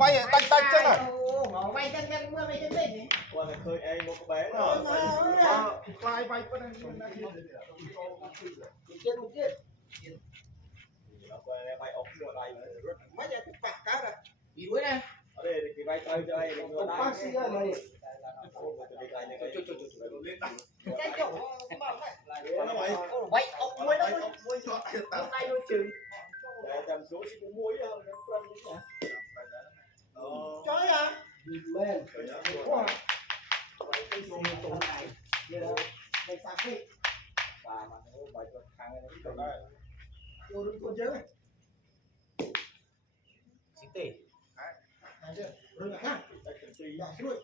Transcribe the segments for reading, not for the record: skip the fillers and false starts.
vay tanh tanh chứ à vay tanh tanh mưa vay tanh tanh qua là khơi ai một cái bé rồi vay vay có đang chết một chết nó qua bay ốc mua đây mấy giờ cũng bạc cá rồi bị đuối này ở đây thì bay chơi cho ai con bác sĩ ơi mày cái chỗ cái bảo này vay ốc muối đó tay nó chừng làm số chỉ có muối thôi trời à men quá cái số này đây sao cái và mà nó bài cho thằng này nó cũng đây vô đừng con chơi chính tỷ rồi ha dạ xuôi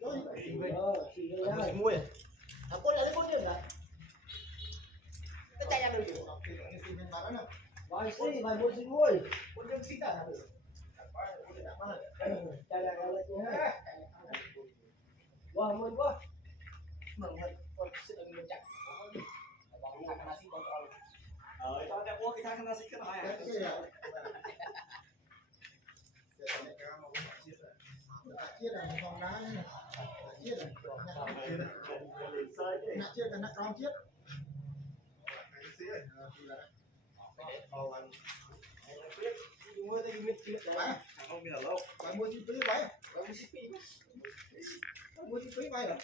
rồi xin mua à con là con điểm này cái tay ra được vài xí vài mua xin mua con điểm xin là được tay ra là gì ha wow mừng quá mừng con sẽ được mình chặt bằng thằng nasi con cho em mua cái thằng nasi cái này chia là vòng đá này chia là chia là nó con chiết mua thì mình chia đấy không biết là lâu phải mua chi phí vậy mua chi phí vậy rồi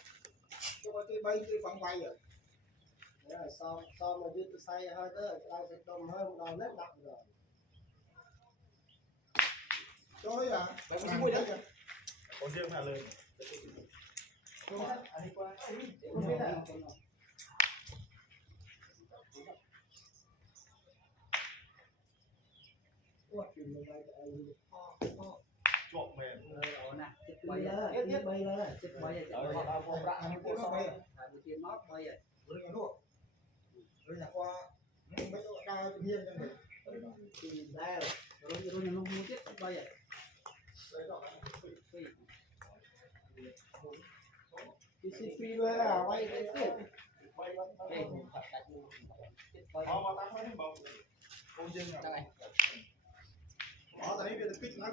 cho tôi bay tôi phẳng bay rồi sau mà đưa tôi say hơi đó tao sẽ cầm hơn đầu nét nặng rồi cho đấy à bạn muốn mua đấy có riêng là lên anh đi qua không biết là trộm mềm bây giờ tiếp bây giờ tiếp bây giờ một rạng một cua soi một tiền nót bây giờ rồi là qua mấy chỗ đau tự nhiên cho mình thì đây rồi nhà mua tiếp bây giờ thì xin phi với là quay cái tiếp đó là cái kích nó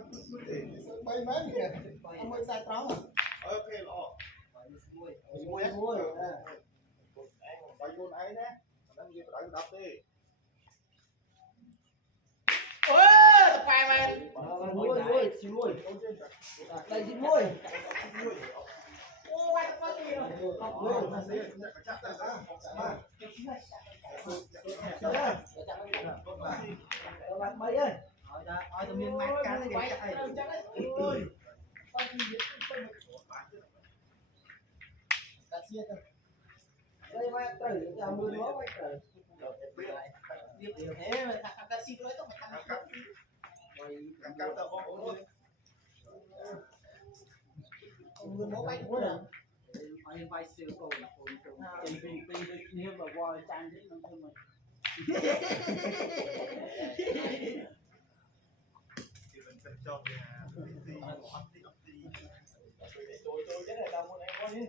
để bay mấy kìa ông mới sai trắng à ok lo mua bay luôn ấy nhé đang gì phải đập đi ôi bài mày mua xin mua đây xin mua ôi có gì rồi bạn mấy ơi hỏi tụi mình mang cá cái chạy ơi đây mà tử giờ mưa nó vậy trời thế mà thằng cá xin nói tao phải thằng cắt tao không mưa nó bay quá rồi anh vai siêu cầu là cùng cùng nếu mà qua trang thế nó thôi mà cho tôi cái này đâu có em có đi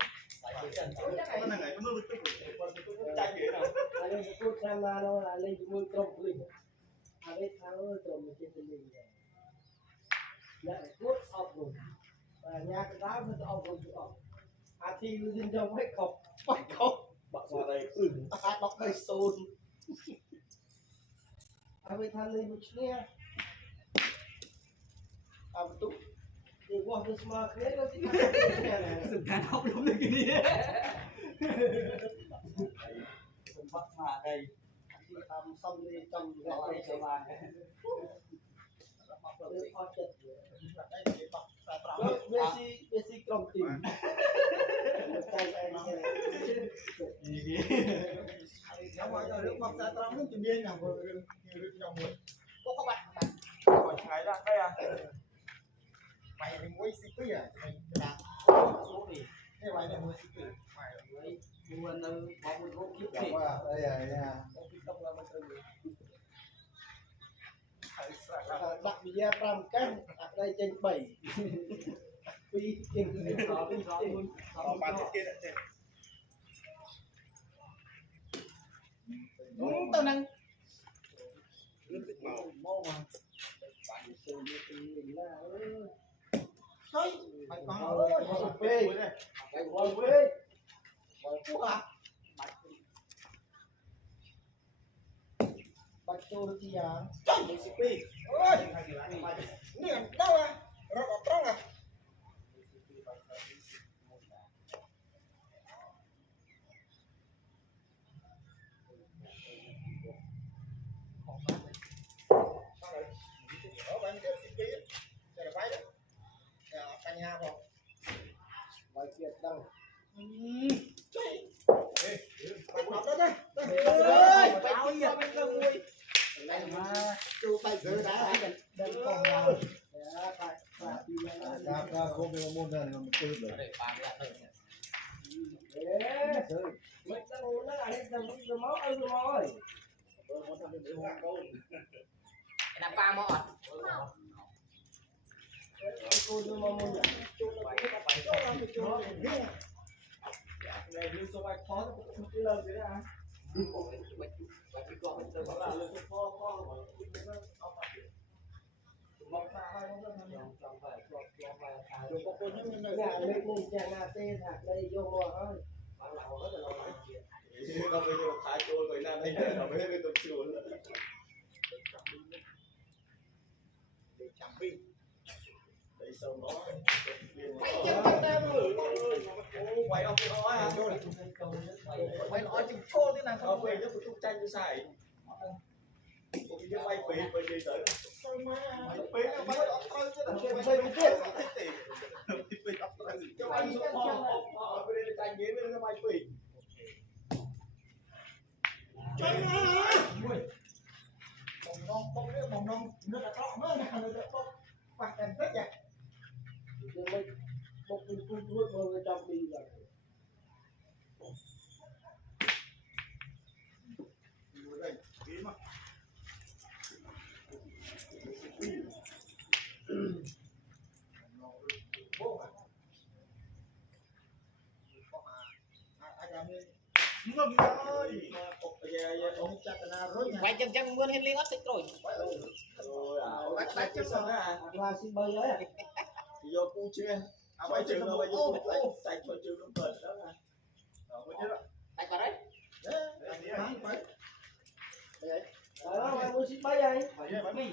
cái này ngày nó mới trái biển nào anh cứ xem mà nó là lên mưa trồng lên à đây tháo trồng trên trên mình lại cốt ọc rồi và nhà cái đá nó ọc rồi ọc à thì dân trong hết cọc bắt cọc bạn qua đây à đọc cây sồn à bây thằng lên một nghe à tụ thì qua cái smart thế nó sẽ sự cản học đúng cái gì bắt mà đây khi làm xong đi trong gọi cho bà Messi trong tìm nó gọi là nước bọc ra trong nước biên nào vừa trong người có các bạn còn cái ra đây à mày thì mua xí à mày làm số gì thế mày là mua xí mày mua nơi có một gốc kiếp gì đây à không là một đặt video làm canh đặt đây trên 7 phi tiền đó phi đó luôn bán thiết kế lại tao năng màu Chơi như thế mình là Thôi, mày còn ơi, ơi, phê, phê. bồi phê, Bồi phú à? bạch trâu được gì à? Trời, mình xịt đi. Ôi, nè, đâu à? Rồi đọc trống à? Ở bên kia xịt đi. Đây là váy đó. Canh nha không? Bạch Việt đăng. Trời. Bạn đọc đó đấy. Ơi, Báo gì à? Này mà Chú tay gửi đã. đâm không vào. Đi Ra không có môn này mà mình tư được. Để ba cái lại Mình đang ngồi nó là hết dầm máu ơi rồi. làm ba món Cô đưa mong muốn này như số bài khó không cái lần đấy à nhà lên cùng chàng ngà tê thạc đây vô mùa ơi. Nó bây giờ khá trôi tới nam đây nó mới lên tập chuồn. Chẳng đi. Đây sâu nó. Quay ông cái đó à? Quay nó chừng chô thế nào không về cho tụi tôi tranh cho xài. Một cái quay phí bên đi tới. Mày phí nó bắt đó thôi chứ là Chuyện quay bây phí giờ thích tiền. Phí đó là gì? Cho anh họ bên đây tranh ghế bên nó quay phí. Chơi mồng non nó là to mới nào nó được không? Hoặc cần tất vậy. mình một cung thuốc rồi trong đi rồi. Ngồi đây, ghế mà. quay chân chân mưa lên liên ớt rồi Là xin bơi ấy à? Vô cu chưa? À quay trường rồi, vô chạy cho trường nó bẩn đó là. Mới chết đó. tại có đấy Đấy, phải. Đó, mà muốn xin bơi ấy. Phải vậy, phải.